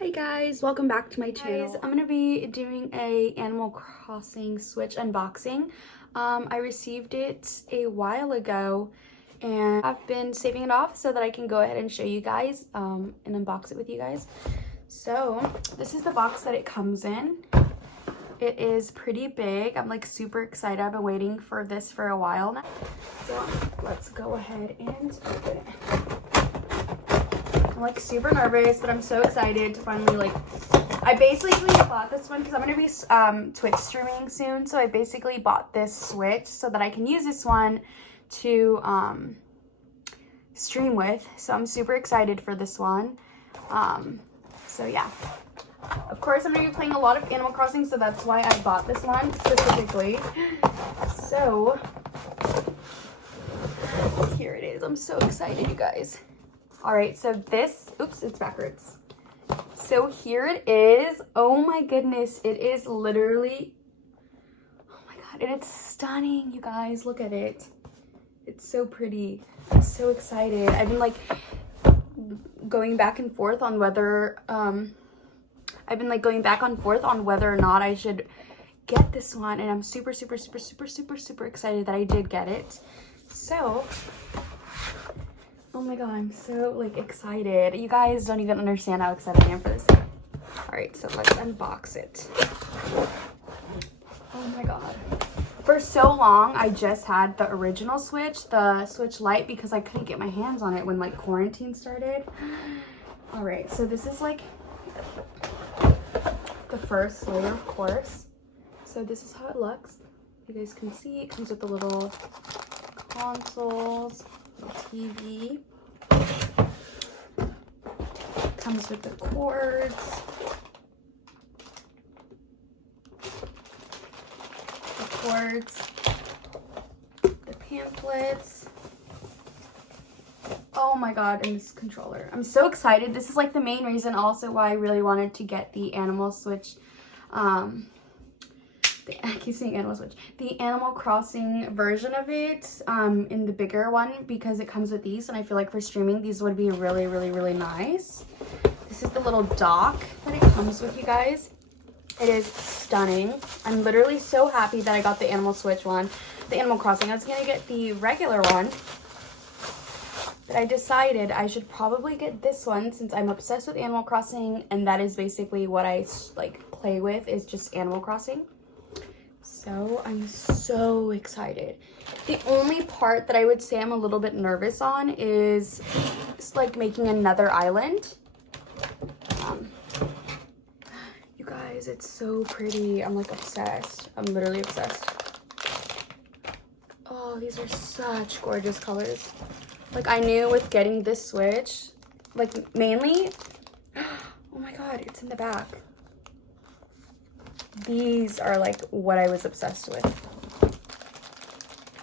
Hi guys, welcome back to my channel. I'm gonna be doing a Animal Crossing Switch unboxing. I received it a while ago and I've been saving it off so that I can go ahead and show you guys and unbox it with you guys. So this is the box that it comes in. It is pretty big. I'm like super excited. I've been waiting for this for a while now. So let's go ahead and open it. I'm like super nervous, but I'm so excited to finally I basically bought this one because I'm going to be Twitch streaming soon. So I basically bought this Switch so that I can use this one to stream with. So I'm super excited for this one. So yeah. Of course, I'm going to be playing a lot of Animal Crossing, so that's why I bought this one specifically. So here it is. I'm so excited, you guys. All right, so this, oops, it's backwards. So here it is. Oh my goodness, it is literally, oh my God, and it's stunning, you guys. Look at it. It's so pretty. I'm so excited. I've been going back and forth on whether, on whether or not I should get this one, and I'm super excited that I did get it. So, oh my God, I'm so excited. You guys don't even understand how excited I am for this. All right, so let's unbox it. Oh my God. For so long, I just had the original Switch, the Switch Lite, because I couldn't get my hands on it when quarantine started. All right, so this is the first layer, of course. So this is how it looks. You guys can see it comes with the little consoles, TV, comes with the cords, the pamphlets. Oh my God, and this controller. I'm so excited. This is the main reason also why I really wanted to get the Animal Switch. I keep saying Animal Switch. The Animal Crossing version of it in the bigger one, because it comes with these, and I feel like for streaming these would be really nice. This is the little dock that it comes with, you guys. It is stunning. I'm literally so happy that I got the Animal Switch one. The Animal Crossing. I was gonna get the regular one, but I decided I should probably get this one since I'm obsessed with Animal Crossing, and that is basically what I play with, is just Animal Crossing. So I'm so excited. The only part that I would say I'm a little bit nervous on is making another island. You guys, it's so pretty. I'm obsessed. I'm literally obsessed. Oh, these are such gorgeous colors. I knew with getting this Switch, mainly, oh my God, it's in the back. These are what I was obsessed with.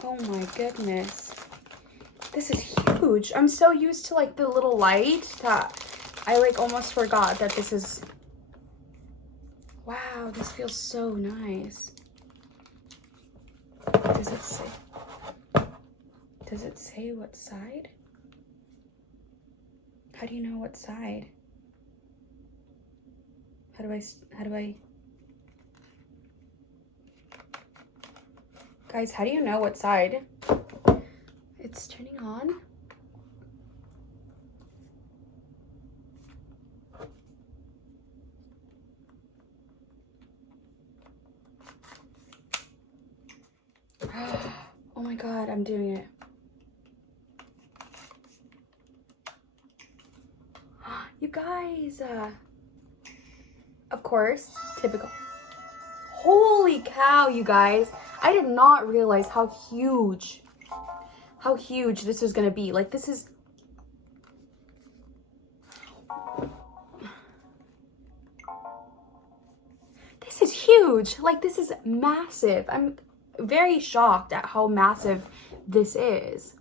Oh my goodness. This is huge. I'm so used to the little light that I almost forgot that this is, wow, this feels so nice. Does it say what side? How do you know what side? How do I Guys, how do you know what side? It's turning on. Oh my God, I'm doing it. You guys, of course, typical. Holy cow, you guys. I did not realize how huge this was gonna be. This is, huge. This is massive. I'm very shocked at how massive this is.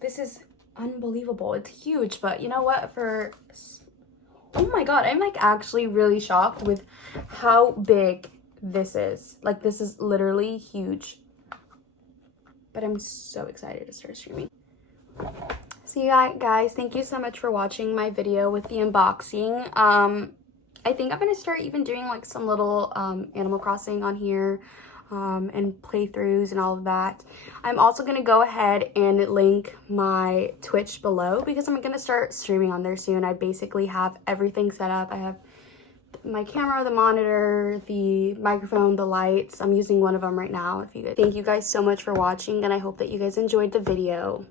This is unbelievable. It's huge, but you know what? Oh my God, I'm actually really shocked with how big this is. This is literally huge. But I'm so excited to start streaming. So yeah, guys, thank you so much for watching my video with the unboxing. I think I'm gonna start even doing like some little Animal Crossing on here and playthroughs and all of that. I'm also gonna go ahead and link my Twitch below because I'm gonna start streaming on there soon. I basically have everything set up. I have my camera, the monitor, the microphone, the lights. I'm using one of them right now. Thank you guys so much for watching, and I hope that you guys enjoyed the video.